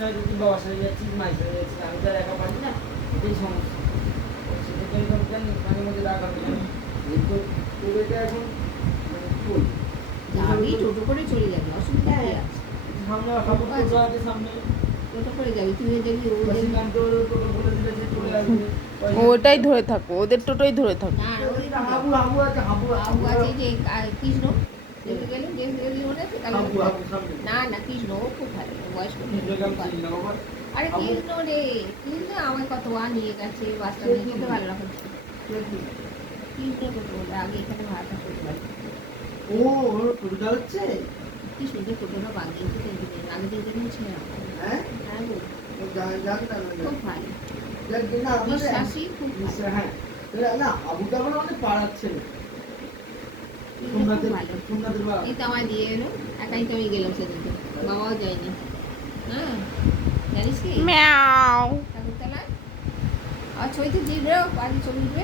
নয় যদি বাবার সাথে যাচ্ছিস মায়ের সাথে যাচ্ছিস, আমি তো আর একা পারি না, এটাই সমস্যা। সেটাই জানি মাঝে মধ্যে রাগ হবে না, কিন্তু তোর এটা এখন মানে কি বলবো, আমি টোটো করে চলে যাবি, অসুবিধা কি আছে? সামনে ঠাকুর টোটো আছে সামনে, টোটো করে যাবি, তুই যাবি ও যাবি। সীমান্ত টোটো বলে দিলে যে চলে আসবে। ওটাই ধরে থাকো, ওদের টোটোই ধরে থাকো। না ওই হাবু হাবু আছে, হাবু আবু আছে যে কৃষ্ণ যেতে গেলে যে মনে আছে তাহলে হাবু হাবু সামনে না কৃষ্ণ ও খুব ভালো, বয়স্ক ইন্দ্রগ্রাম চিনি না বাবা। আরে কৃষ্ণ রে, কৃষ্ণ আমার কত নিয়ে গেছে বাসটা নিয়ে যেতে ভালো লাগে। কৃষ্ণ টোটো আগে এখানে ভাড়াটা করতে পারি। ও ওর টোটো চালাচ্ছে, কি সুন্দর টোটোটা বানিয়েছে, আগে দিন দিন ছিল। হ্যাঁ হ্যাঁ গো, যাক না খুব ভালো, যাক না আপনাদের বিশ্বাসী খুব ভালো। হ্যাঁ না আবুটা আমার অনেক পাড়ার ছেলে, খুব ভালো। সোমনাথের বাবা। এই তো আমায় দিয়ে এলো, একাই তো আমি গেলাম সেদিকে, বাবাও যায়নি। হ্যাঁ জানিস কি ম্যাও। ঠাকুরতলায় আর ছবিতে জিতবে, বাড়ি ছবি উঠবে।